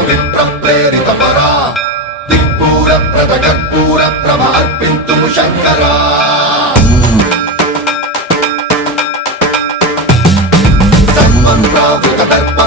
పవిత్ర ప్రేరిత పరా దిక్పూర ప్రద కర్పూర ప్రభ అర్పింతుము శంకరా సన్మంత్రావృత దర్ప